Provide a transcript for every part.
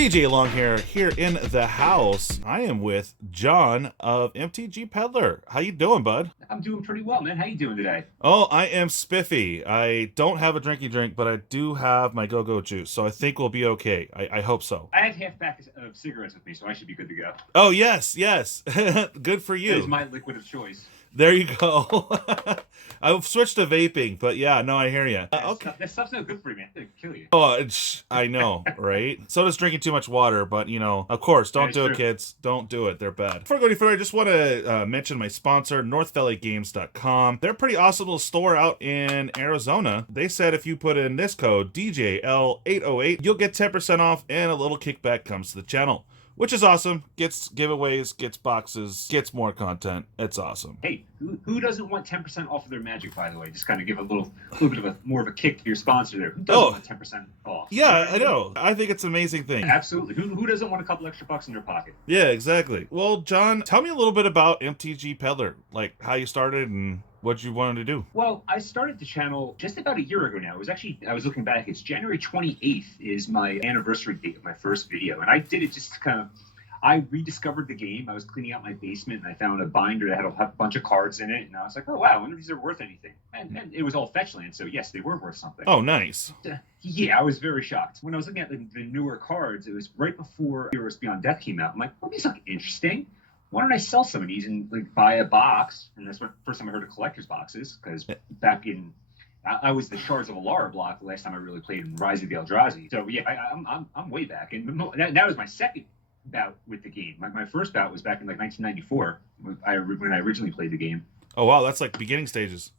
MTGLonghair here in the house. I am with John of MTG Peddler. How you doing, bud? I'm doing pretty well, man. How you doing today? Oh, I am spiffy. I don't have a drinky drink, but I do have my go-go juice, so I think we'll be okay. I hope so. I have half pack of cigarettes with me, so I should be good to go. Oh, yes. Good for That is you. my liquid of choice. There you go. I've switched to vaping, but yeah, no, I hear you. Okay. That stuff's no good for you, man. It'll kill you. Oh, I know, right? So does drinking too much water, but of course, don't do it, true. kids. Don't do it. They're bad. Before I go any further, I just want to mention my sponsor, NorthValleyGames.com. They're a pretty awesome little store out in Arizona. They said if you put in this code, DJL808, you'll get 10% off and a little kickback comes to the channel. Which is awesome. Gets giveaways, gets boxes, gets more content. It's awesome. Hey, who doesn't want 10% off of their Magic, by the way? Just kind of give a little bit of more of a kick to your sponsor there. Who doesn't want 10% off? Yeah, I know. I think it's an amazing thing. Absolutely. Who doesn't want a couple extra bucks in their pocket? Yeah, exactly. Well, John, tell me a little bit about MTG Peddler, like how you started and what you wanted to do. Well, I started the channel just about a year ago now. It was actually, I was looking back, it's January 28th is my anniversary date of my first video. And I did it just kind of, I rediscovered the game. I was cleaning out my basement and I found a binder that had a bunch of cards in it. And I was like, oh, wow, I wonder if these are worth anything. And it was all fetch land. So yes, they were worth something. Oh, nice. Yeah, I was very shocked. When I was looking at the newer cards, it was right before Heroes Beyond Death came out. I'm like, well, these look interesting. Why don't I sell some of these and like buy a box? And that's the first time I heard of collector's boxes, because back in I was the Shards of Alara block the last time I really played in Rise of the Eldrazi. So yeah, I'm way back, and that was my second bout with the game. My first bout was back in like 1994 when I originally played the game. Oh wow, that's like beginning stages.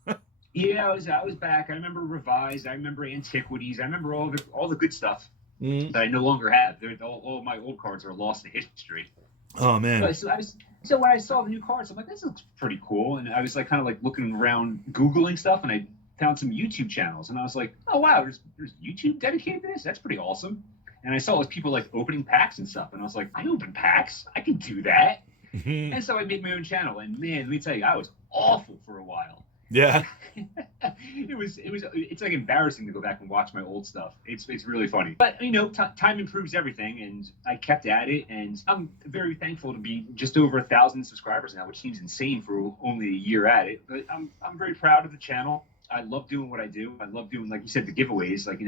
Yeah, I was back. I remember Revised. I remember Antiquities. I remember all the good stuff that I no longer have. All of my old cards are lost to history. Oh man. So when I saw the new cards, I'm like, this looks pretty cool. And I was like kind of like looking around, Googling stuff, and I found some YouTube channels. And I was like, oh wow, there's YouTube dedicated to this? That's pretty awesome. And I saw those people like opening packs and stuff. And I was like, I open packs? I can do that. And so I made my own channel. And man, let me tell you, I was awful for a while. Yeah. It's like embarrassing to go back and watch my old stuff. It's really funny. But time improves everything, and I kept at it, and I'm very thankful to be just over 1,000 subscribers now, which seems insane for only a year at it. But I'm very proud of the channel. I love doing what I do. I love doing, like you said, the giveaways. Like,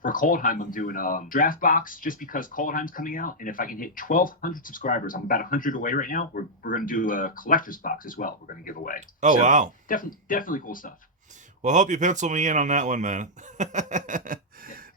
for Kaldheim, I'm doing a draft box just because Kaldheim's coming out. And if I can hit 1,200 subscribers, I'm about 100 away right now. We're going to do a collector's box as well. We're going to give away. Oh, so, wow. Definitely cool stuff. Well, I hope you pencil me in on that one, man.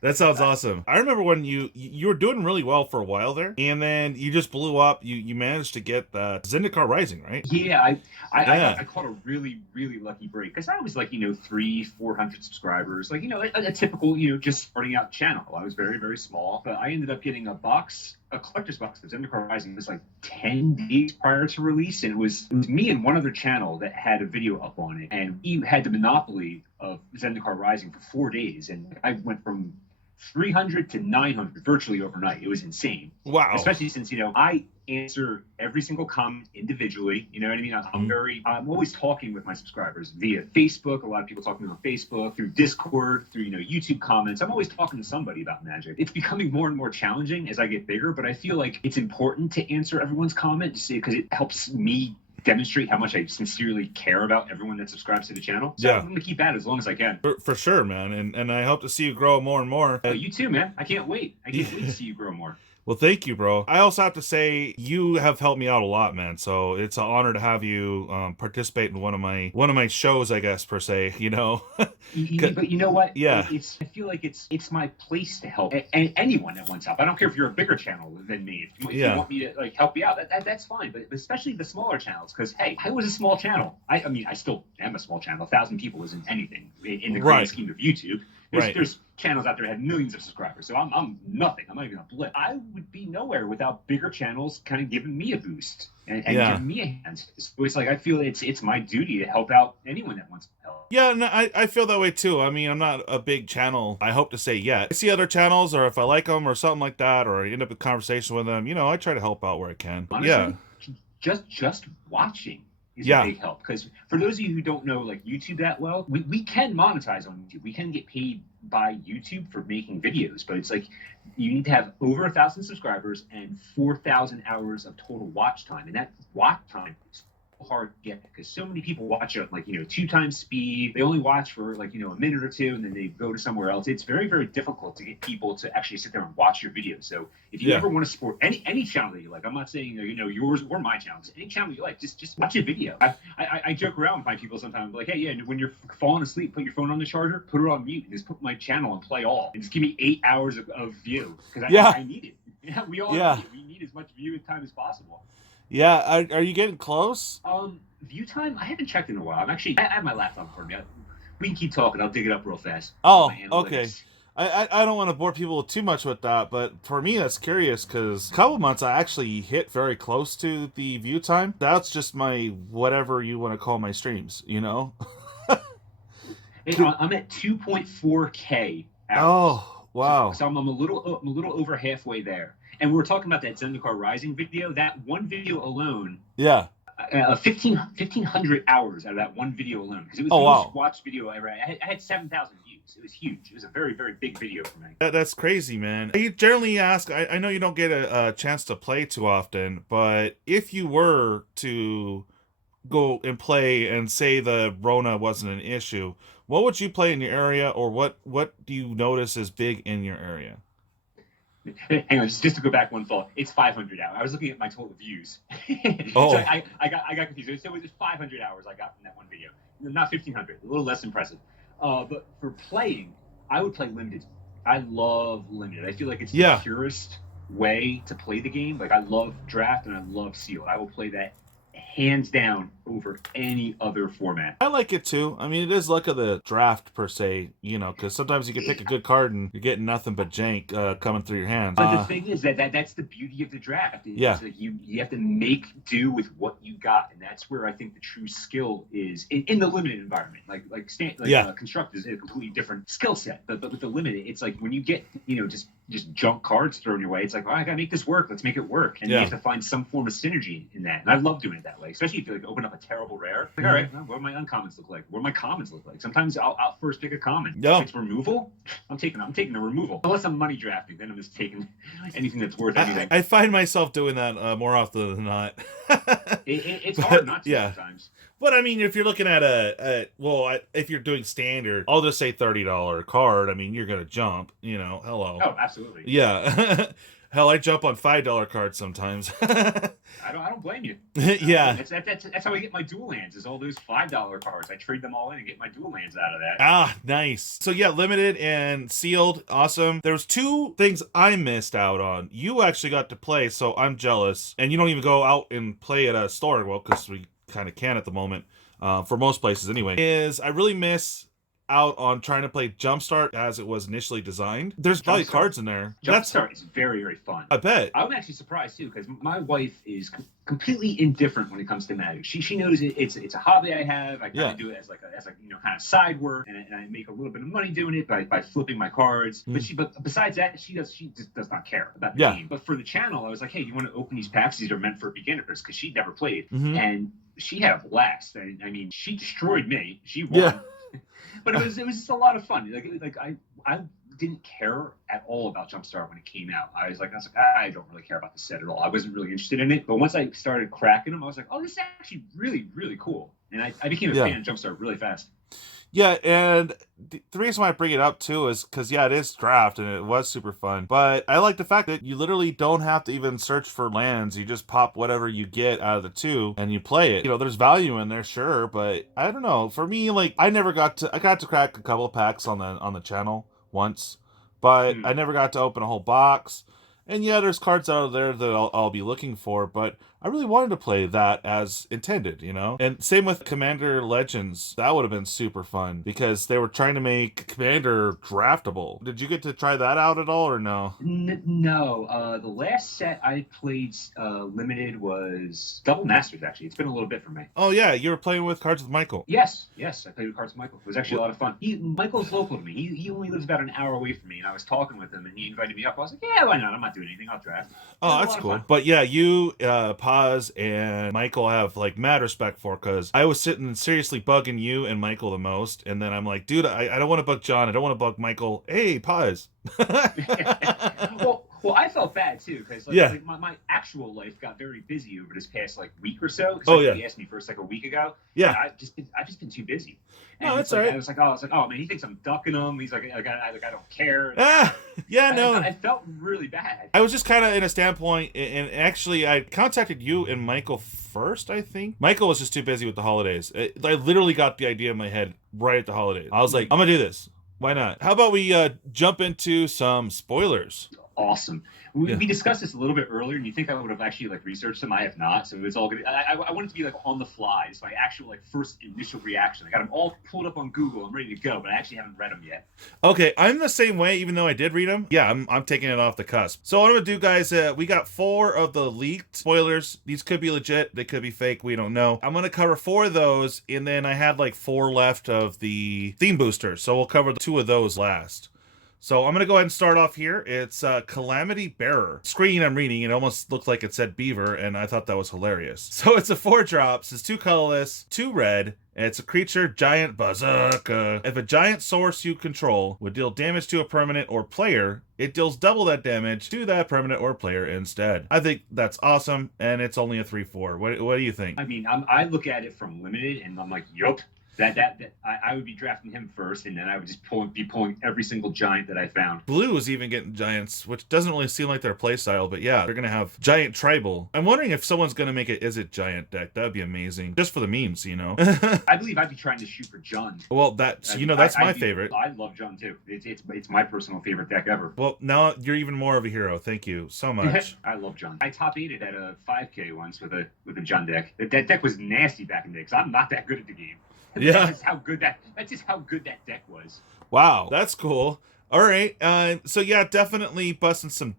That sounds awesome. I remember when you were doing really well for a while there, and then you just blew up. You managed to get that Zendikar Rising, right? Yeah, I caught a really, really lucky break, because I was like, 300-400 subscribers, like, a typical, just starting out channel. I was very, very small, but I ended up getting a collector's box of Zendikar Rising. It was like 10 days prior to release, and it was me and one other channel that had a video up on it, and we had the monopoly of Zendikar Rising for 4 days, and I went from 300 to 900 virtually overnight. It was insane. Wow. Especially since, I answer every single comment individually. You know what I mean? I'm always talking with my subscribers via Facebook. A lot of people talk to me on Facebook, through Discord, through, YouTube comments. I'm always talking to somebody about Magic. It's becoming more and more challenging as I get bigger, but I feel like it's important to answer everyone's comments because it helps me demonstrate how much I sincerely care about everyone that subscribes to the channel. So yeah. I'm going to keep at it as long as I can. For sure, man. And I hope to see you grow more and more. Oh, you too, man. I can't wait. I can't wait to see you grow more. Well, thank you, bro. I also have to say you have helped me out a lot, man. So it's an honor to have you participate in one of my shows, I guess, per se. But you know what? Yeah. I feel like it's my place to help anyone that wants help. I don't care if you're a bigger channel than me. If you want me to help you out, that's fine. But especially the smaller channels, because hey, I was a small channel. I mean, I still am a small channel. 1,000 people isn't anything in the grand scheme of YouTube. There's channels out there that have millions of subscribers, so I'm nothing. I'm not even a blip. I would be nowhere without bigger channels kind of giving me a boost and giving me a hand. So it's like I feel it's my duty to help out anyone that wants help. Yeah, no, I feel that way too. I mean, I'm not a big channel, I hope to say, yet. I see other channels, or if I like them or something like that, or I end up in conversation with them, I try to help out where I can. Honestly, just watching is a big help, because for those of you who don't know like YouTube that well, we can monetize on YouTube. We can get paid by YouTube for making videos, but it's like you need to have over 1,000 subscribers and 4,000 hours of total watch time, and that watch time is hard to get because so many people watch it at, like, 2 times speed. They only watch for like a minute or two and then they go to somewhere else. It's very, very difficult to get people to actually sit there and watch your videos. So if you ever want to support any channel that you like, I'm not saying yours or my channels, any channel you like, just watch a video. I joke around with my people sometimes, like, hey, yeah, when you're falling asleep, put your phone on the charger, put it on mute, and just put my channel and play all, and just give me 8 hours of view because I need it. Yeah, we all need it. We need as much view time as possible. Yeah, are you getting close? View time? I haven't checked in a while. I have my laptop for me. We can keep talking. I'll dig it up real fast. Oh, okay. I don't want to bore people too much with that, but for me that's curious because a couple months I actually hit very close to the view time. That's just my whatever you want to call my streams, I'm at 2.4K hours. Oh, wow. So I'm a little over halfway there. And we were talking about that Zendikar Rising video. That one video alone, 1,500 hours out of that one video alone, because it was the most watched video ever. I had 7,000 views. It was huge. It was a very, very big video for me. That's crazy, man. I generally ask, I know you don't get a chance to play too often, but if you were to go and play and say the Rona wasn't an issue, what would you play in your area, or what do you notice is big in your area? Hang on, just to go back one thought. It's 500 hours. I was looking at my total views. Oh. So I got confused. So it was 500 hours I got from that one video. Not 1,500. A little less impressive. But for playing, I would play limited. I love limited. I feel like it's the purest way to play the game. Like, I love draft and I love sealed. I will play that hands down over any other format. I like it too. I mean, it is luck of the draft per se, because sometimes you can pick a good card and you're getting nothing but jank coming through your hands. But the thing is that's the beauty of the draft. It's like you have to make do with what you got, and that's where I think the true skill is in the limited environment. Construct is a completely different skill set, but with the limited, it's like when you get just junk cards thrown your way, it's like, I gotta make this work. Let's make it work, and you have to find some form of synergy in that. And I love doing it that way, especially if you open up a terrible rare. Like, all right, well, what do my uncommons look like? What do my commons look like? Sometimes I'll first pick a common. If it's removal, I'm taking a removal. Unless I'm money drafting, then I'm just taking anything that's worth anything. I find myself doing that more often than not. It's hard not to sometimes. But I mean, if you're looking at if you're doing standard, I'll just say $30 card. I mean, you're gonna jump. Hello. Oh, absolutely. Yeah. Hell, I jump on $5 cards sometimes. I don't blame you. Yeah. That's how I get my dual lands, is all those $5 cards. I trade them all in and get my dual lands out of that. Ah, nice. So yeah, limited and sealed, awesome. There's 2 things I missed out on. You actually got to play, so I'm jealous. And you don't even go out and play at a store, well, because we kind of can at the moment, for most places anyway, is I really miss out on trying to play Jumpstart as it was initially designed. There's probably cards in there. Jumpstart is very, very fun. I bet. I'm actually surprised too, because my wife is completely indifferent when it comes to Magic. She knows it's a hobby I have. I kind of do it as kind of side work, and I make a little bit of money doing it by flipping my cards. But besides that, she just does not care about the game. But for the channel, I was like, hey, you want to open these packs? These are meant for beginners, because she never played, and she had a blast. I mean, she destroyed me. She won. Yeah. But it was just a lot of fun. Like I didn't care at all about Jumpstart when it came out. I was like, I don't really care about the set at all. I wasn't really interested in it. But once I started cracking them, I was like, oh, this is actually really, really cool. And I became a fan of Jumpstart really fast. Yeah, and the reason why I bring it up too is because it is draft and it was super fun. But I like the fact that you literally don't have to even search for lands. You just pop whatever you get out of the 2 and you play it. There's value in there, sure, but I don't know. For me, I got to crack a couple of packs on the channel once, but I never got to open a whole box. And yeah, there's cards out there that I'll be looking for, but I really wanted to play that as intended, And same with Commander Legends. That would have been super fun because they were trying to make Commander draftable. Did you get to try that out at all or no? No. The last set I played limited was Double Masters, actually. It's been a little bit for me. Oh, yeah. You were playing with Cards with Michael. Yes. I played with Cards with Michael. It was actually a lot of fun. Michael's local to me. He only lives about an hour away from me, and I was talking with him, and he invited me up. I was like, yeah, why not? I'm not doing anything. I'll draft. Oh, that's cool. But yeah, you Paz and Michael I have like mad respect for, because I was sitting and seriously bugging you and Michael the most, and then I'm like, dude, I don't want to bug John, I don't want to bug Michael. Hey, Paz. Well, I felt bad too, because like my actual life got very busy over this past like week or so. Oh yeah, he asked me first like a week ago. Yeah, I've just been too busy. And no, that's like, all right. I was like, oh man, he thinks I'm ducking him. He's like I don't care. Yeah, no. I felt really bad. I was just kind of in a standpoint, and actually I contacted you and Michael first, I think. Michael was just too busy with the holidays. I literally got the idea in my head right at the holidays. I was like, I'm gonna do this. Why not? How about we jump into some spoilers? Awesome. We discussed this a little bit earlier, and you think I would have actually like researched them. I have not, so it's all good. I want it to be like on the fly. It's my actual like first initial reaction. I got them all pulled up on Google. I'm ready to go, but I actually haven't read them yet. Okay, I'm the same way, even though I did read them. Yeah, I'm taking it off the cusp. So what I'm gonna do, guys, we got 4 of the leaked spoilers. These could be legit, they could be fake, we don't know. I'm gonna cover 4 of those, and then I had like 4 left of the theme boosters, so we'll cover 2 of those last. So I'm going to go ahead and start off here. It's Calamity Bearer. Screen I'm reading, it almost looked like it said beaver, and I thought that was hilarious. So it's a 4 drops, it's 2 colorless, 2 red, and it's a creature, giant bazooka. If a giant source you control would deal damage to a permanent or player, it deals double that damage to that permanent or player instead. I think that's awesome, and it's only a 3/4. What do you think? I mean, I look at it from limited, and I'm like, yup. That I would be drafting him first, and then I would just be pulling every single giant that I found. Blue is even getting giants, which doesn't really seem like their playstyle, but yeah, they're gonna have giant tribal. I'm wondering if someone's gonna make it Is It Giant deck. That'd be amazing, just for the memes, you know. I believe I'd be trying to shoot for Jund. Well, that's my favorite. I love Jund too. It's my personal favorite deck ever. Well, now you're even more of a hero. Thank you so much. I love Jund. I top 8'd at a 5K once with a Jund deck. That deck was nasty back in the day, because I'm not that good at the game. Yeah, that's just how good that deck was. Wow, that's cool. All right, so yeah, definitely busting some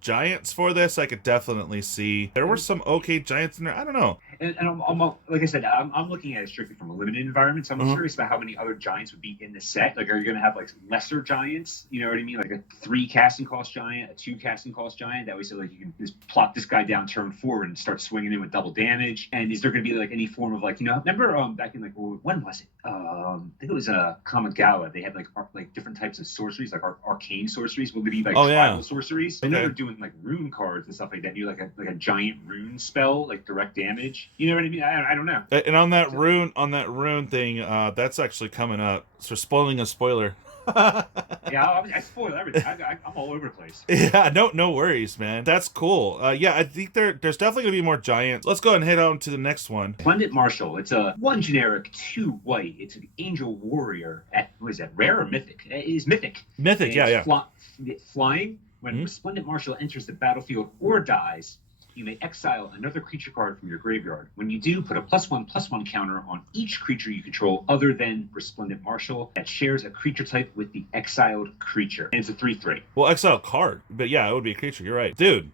giants for this. I could definitely see there were some okay giants in there. I don't know. And I'm like I said, I'm looking at it strictly from a limited environment, so I'm curious about how many other giants would be in the set. Like, are you going to have like lesser giants? You know what I mean? Like a 3 casting cost giant, a 2 casting cost giant. That way, so like you can just plop this guy down turn 4 and start swinging in with double damage. And is there going to be like any form of like, you know, remember back in like, when was it? I think it was Kamigawa. They had like different types of sorceries, like arcane sorceries. Will they be like tribal sorceries? I know they're doing like rune cards and stuff like that. You like a giant rune spell, like direct damage. You know what I mean? I don't know. And on that rune thing, that's actually coming up. So spoiling a spoiler. Yeah, I spoil everything. I'm all over the place. Yeah, no worries, man. That's cool. Yeah, I think there's definitely gonna be more giants. Let's go ahead and head on to the next one. Splendid Marshal. It's a 1 generic, 2 white. It's an Angel Warrior. What is that? Rare or mythic? It is mythic. Mythic, yeah. Flying. When Resplendent Marshal enters the battlefield or dies, you may exile another creature card from your graveyard. When you do, put a +1/+1 counter on each creature you control other than Resplendent Marshal that shares a creature type with the exiled creature. And it's a 3/3. Well, exile card, but yeah, it would be a creature. You're right, dude.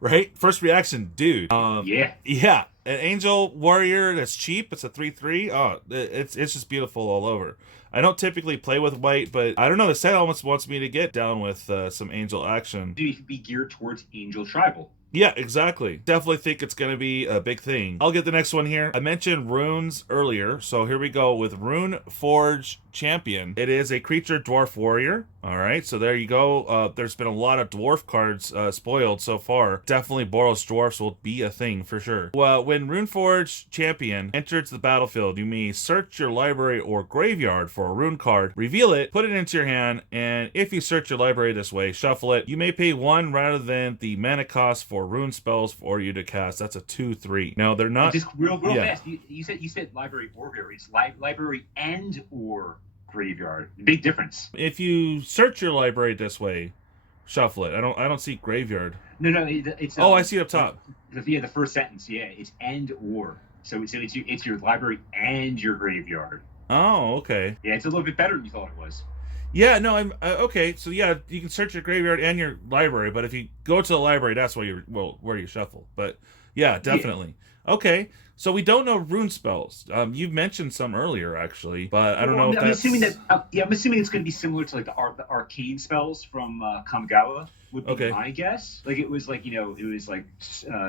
Right? First reaction, dude. Yeah. An Angel Warrior that's cheap. It's a 3/3. Oh, it's just beautiful all over. I don't typically play with white, but I don't know. The set almost wants me to get down with some Angel action. You should be geared towards Angel Tribal. Yeah, exactly. Definitely think it's going to be a big thing. I'll get the next one here. I mentioned runes earlier, so here we go with Rune Forge Champion. It is a creature dwarf warrior. All right, so there you go. There's been a lot of dwarf cards spoiled so far. Definitely Boros dwarfs will be a thing for sure. Well, when Runeforge Champion enters the battlefield, you may search your library or graveyard for a rune card, reveal it, put it into your hand, and if you search your library this way, shuffle it. You may pay 1 rather than the mana cost for rune spells for you to cast. That's a 2/3. Now they're not just real fast. You said library or graveyard. It's library and or graveyard. Big difference. If you search your library this way, shuffle it. I don't see graveyard. No. It's I see it up top. The first sentence. Yeah, it's and or. So it's your library and your graveyard. Oh, okay. Yeah, it's a little bit better than you thought it was. Yeah, no, I'm okay. So yeah, you can search your graveyard and your library, but if you go to the library, that's where you shuffle. But yeah, definitely. Okay, so we don't know rune spells. You've mentioned some earlier, actually, but I don't know if I'm that's... assuming that. I'm assuming it's going to be similar to like the arcane spells from Kamigawa. Would be Okay. my guess. Like it was like it was like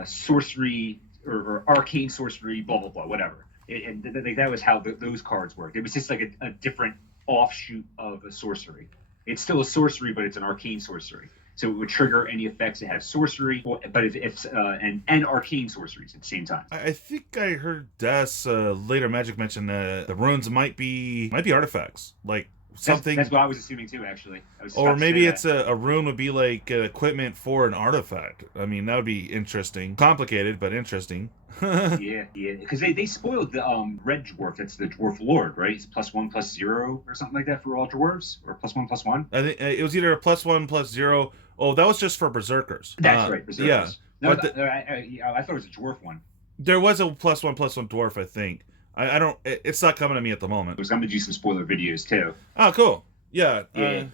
sorcery or arcane sorcery, blah blah blah, whatever. That was how those cards worked. It was just like a different offshoot of a sorcery. It's still a sorcery, but it's an arcane sorcery. So it would trigger any effects that have sorcery, but if and arcane sorceries at the same time. I think I heard Des later Magic mention the runes might be artifacts, like something. That's what I was assuming too, actually. Or maybe it's a rune would be like equipment for an artifact. I mean, that would be interesting. Complicated, but interesting. yeah, because they spoiled the red dwarf. That's the dwarf lord, right? It's +1/+0 or something like that for all dwarves, or +1/+1. I think it was either a +1/+0. Oh, that was just for berserkers. That's right, berserkers. Yeah, no, but I thought it was a dwarf one. There was a +1/+1 dwarf, I think. I don't. It's not coming to me at the moment. I'm gonna do some spoiler videos too. Oh, cool. Yeah. Yeah.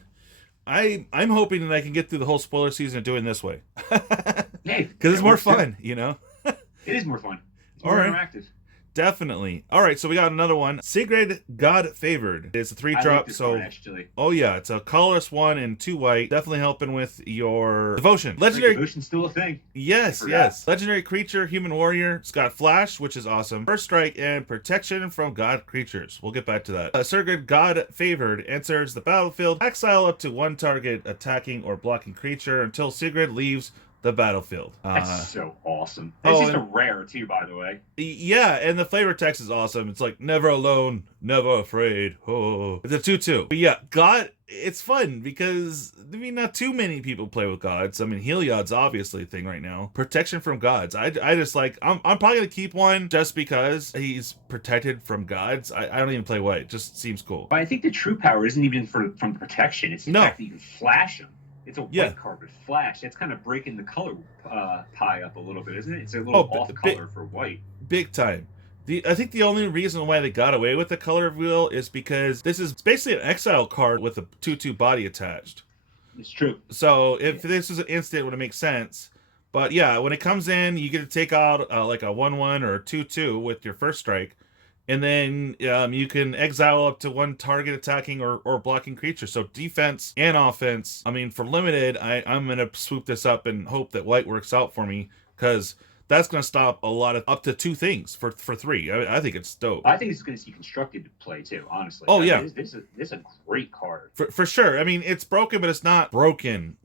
I'm hoping that I can get through the whole spoiler season doing this way. Yeah, Because it's more fun, you know. It is more fun. It's more All right. interactive. Definitely. All right, so we got another one. Sigrid, God Favored. It's a 3-drop, I like this so one, actually. oh yeah, it's a colorless 1 and 2 white. Definitely helping with your devotion. Legendary. Devotion's still a thing. Yes. Legendary creature, human warrior. It's got flash, which is awesome. First strike and protection from god creatures. We'll get back to that. Sigrid, God Favored, enters the battlefield. Exile up to 1 target attacking or blocking creature until Sigrid leaves the battlefield. That's so awesome. It's just a rare too, by the way. Yeah, and the flavor text is awesome. It's like never alone, never afraid. Oh, it's a 2/2. But yeah, God, it's fun because I mean, not too many people play with gods. I mean, Heliod's obviously a thing right now. Protection from gods. I just like. I'm probably gonna keep one just because he's protected from gods. I don't even play white. It just seems cool. But I think the true power isn't even from protection. It's the fact that you can flash them. It's a white card with flash. That's kind of breaking the color pie up a little bit, isn't it? It's a little off color for white. Big time. I think the only reason why they got away with the color wheel is because this is basically an exile card with a 2/2 body attached. It's true. So if this was an instant, it would make sense. But yeah, when it comes in, you get to take out like a 1/1 or a 2/2 with your first strike. And then you can exile up to 1 target attacking or blocking creature. So defense and offense. I mean, for limited, I'm going to swoop this up and hope that white works out for me. Because that's going to stop a lot of up to 2 things for 3. I think it's dope. I think it's going to see constructed play too, honestly. Oh, yeah. This is a great card. For sure. I mean, it's broken, but it's not broken.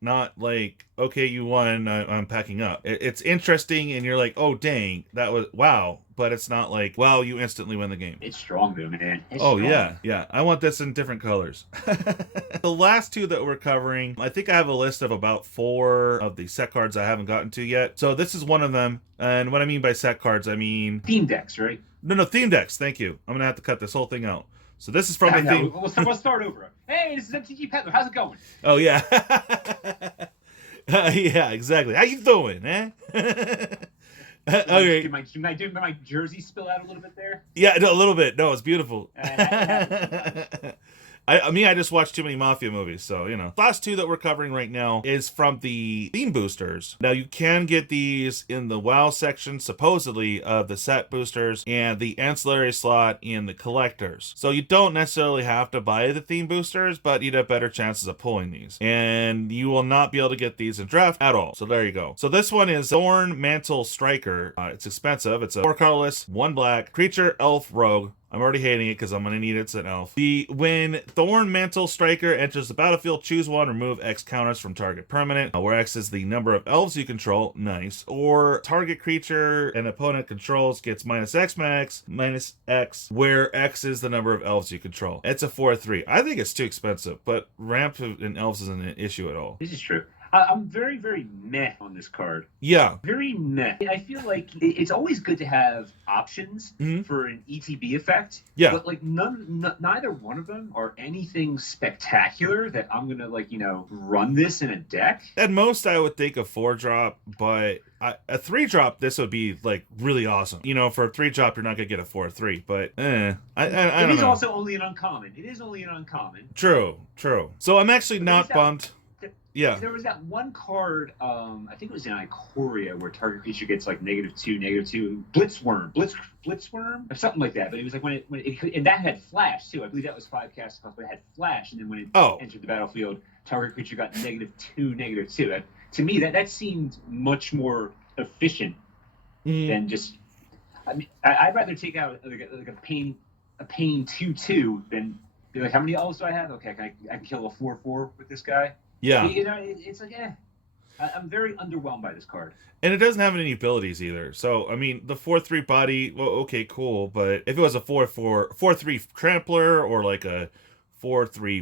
Not like, okay, you won, I'm packing up. It's interesting, and you're like, oh, dang, that was, wow. But it's not like, wow, you instantly win the game. It's strong, though, man. It's strong. Yeah. I want this in different colors. The last 2 that we're covering, I think I have a list of about 4 of the set cards I haven't gotten to yet. So this is one of them. And what I mean by set cards, I mean... Theme decks, right? No, theme decks. Thank you. I'm going to have to cut this whole thing out. So this is from the theme... We'll start over. Hey, this is MTG Peddler. How's it going? Oh, yeah. Yeah, exactly. How you doing, eh? Okay. Can I do my jersey spill out a little bit there? Yeah, no, a little bit. No, it's beautiful. I just watched too many Mafia movies, so, you know. Last 2 that we're covering right now is from the theme boosters. Now, you can get these in the WoW section, supposedly, of the set boosters and the ancillary slot in the collectors. So you don't necessarily have to buy the theme boosters, but you'd have better chances of pulling these. And you will not be able to get these in draft at all. So there you go. So this one is Thorn Mantle Striker. It's expensive. It's a 4 colorless, 1 black, creature, elf, rogue. I'm already hating it because I'm going to need it. It's an elf. When Thorn Mantle Striker enters the battlefield, choose 1, remove X counters from target permanent, where X is the number of elves you control. Nice. Or target creature an opponent controls gets -X max, -X, where X is the number of elves you control. It's a 4/3. I think it's too expensive, but ramp in elves isn't an issue at all. This is true. I'm very, very meh on this card. Yeah. Very meh. I feel like it's always good to have options for an ETB effect. Yeah. But like neither one of them are anything spectacular that I'm gonna run this in a deck. At most, I would think a 4-drop, but a 3-drop, this would be like really awesome. You know, for a 3-drop, you're not gonna get a 4/3, but I don't know. It is also only an uncommon. It is only an uncommon. True. So I'm actually not bummed. Yeah. There was that one card, I think it was in Ikoria, where target creature gets like -2/-2. Blitzworm, or something like that. But it was like when it and that had flash too. I believe that was 5 cast cost, but it had flash. And then when it entered the battlefield, target creature got -2/-2. To me, that seemed much more efficient than just. I mean, I'd rather take out like a pain 2/2 than be like, how many elves do I have? Okay, I can kill a 4/4 with this guy. Yeah. You know, it's like, I'm very underwhelmed by this card. And it doesn't have any abilities either. So, I mean, the 4/3 body, well, okay, cool. But if it was a 4/3 Trampler, or like a 4/3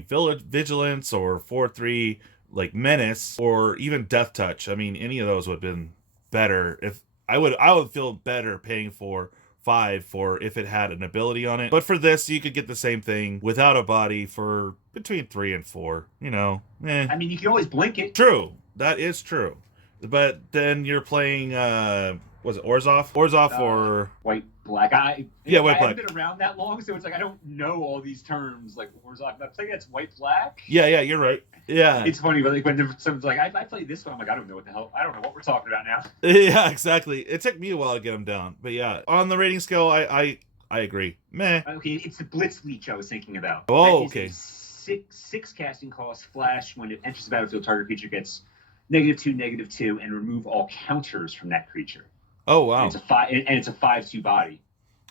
Vigilance, or 4/3 like Menace, or even Death Touch, I mean, any of those would have been better. If I would feel better paying for 5 for if it had an ability on it. But for this, you could get the same thing without a body for between 3 and 4. You know, I mean, you can always blink it. True, that is true. But then you're playing, was it Orzhov? Orzhov or White Black. White I Black. haven't been around that long, so it's like I don't know all these terms like Orzhov. I think that's White Black. Yeah, you're right. Yeah, it's funny, but like when someone's like, I played this one, I'm like, I don't know what the hell. I don't know what we're talking about now. Yeah, exactly. It took me a while to get them down, but yeah, on the rating scale, I agree. Meh. Okay, it's the Blitz Leech I was thinking about. Oh, okay. 6 casting cost flash. When it enters the battlefield, target creature gets -2/-2, and remove all counters from that creature. Oh wow! And it's a 5/2 body.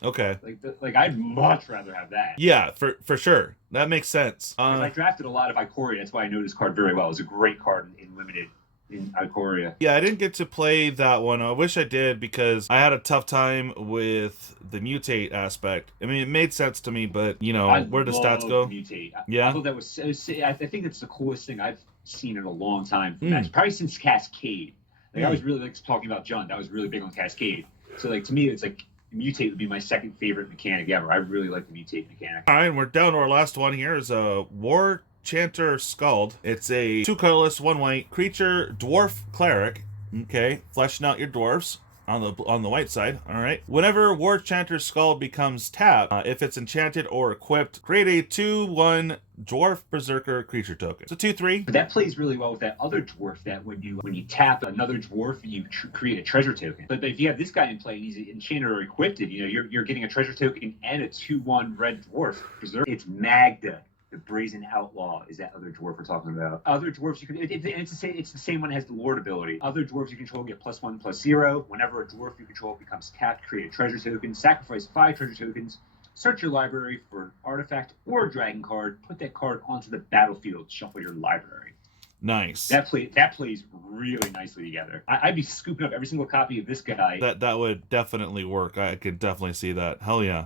Okay. Like I'd much rather have that. Yeah, for sure. That makes sense. I drafted a lot of Ikoria. That's why I know this card very well. It's a great card in limited in Ikoria. Yeah, I didn't get to play that one. I wish I did, because I had a tough time with the mutate aspect. I mean, it made sense to me, but you know, where the stats go? Mutate. Yeah. I thought that was so sick. I think that's the coolest thing I've seen in a long time. Mm. Probably since Cascade. I was really talking about Jund. I was really big on Cascade. So like to me, it's like mutate would be my second favorite mechanic ever. I really like the mutate mechanic. All right, and we're down to our last one here. Is a War Chanter Scald. It's a 2 colorless, 1 white creature, dwarf cleric. Okay, fleshing out your dwarves on the white side. All right. Whenever War Chanter Scald becomes tapped, if it's enchanted or equipped, create a 2/1 dwarf berserker creature token. It's a 2/3. But that plays really well with that other dwarf. That when you tap another dwarf, you create a treasure token. But if you have this guy in play and he's enchanted or equipped, you know you're getting a treasure token and a 2/1 red dwarf berserker. It's Magda. The Brazen Outlaw is that other dwarf we're talking about. Other dwarfs you can, it's the same one that has the Lord ability. Other dwarves you control get +1/+0. Whenever a dwarf you control becomes tapped, create a treasure token, sacrifice 5 treasure tokens, search your library for an artifact or a dragon card, put that card onto the battlefield, shuffle your library. Nice. That plays really nicely together. I'd be scooping up every single copy of this guy. That would definitely work. I could definitely see that. Hell yeah.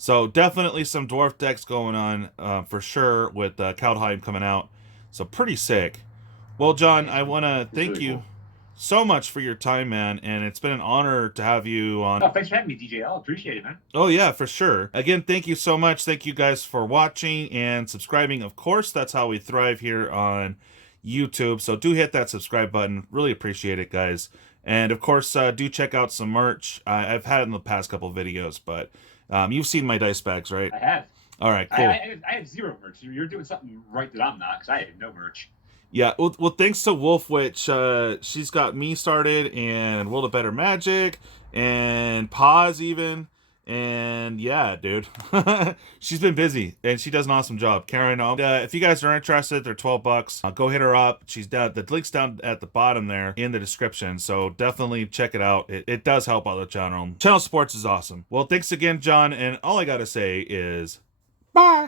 So definitely some dwarf decks going on for sure with Kaldheim coming out. So pretty sick. Well, John, I want to thank really you cool. so much for your time, man. And it's been an honor to have you on. Oh, thanks for having me, DJL. Appreciate it, man. Oh, yeah, for sure. Again, thank you so much. Thank you guys for watching and subscribing. Of course, that's how we thrive here on YouTube. So do hit that subscribe button. Really appreciate it, guys. And of course, do check out some merch. I've had it in the past couple videos, but you've seen my dice bags, right? I have. All right, cool. I have zero merch. You're doing something right that I'm not, because I have no merch. Yeah, well, thanks to Wolf Witch, she's got me started, and World of Better Magic, and Pause even, and yeah, dude, she's been busy, and she does an awesome job. Kaaren, if you guys are interested, they're $12. Go hit her up. She's down. The link's down at the bottom there in the description, so definitely check it out. It does help out the channel. Channel supports is awesome. Well, thanks again, John, and all I gotta say is bye.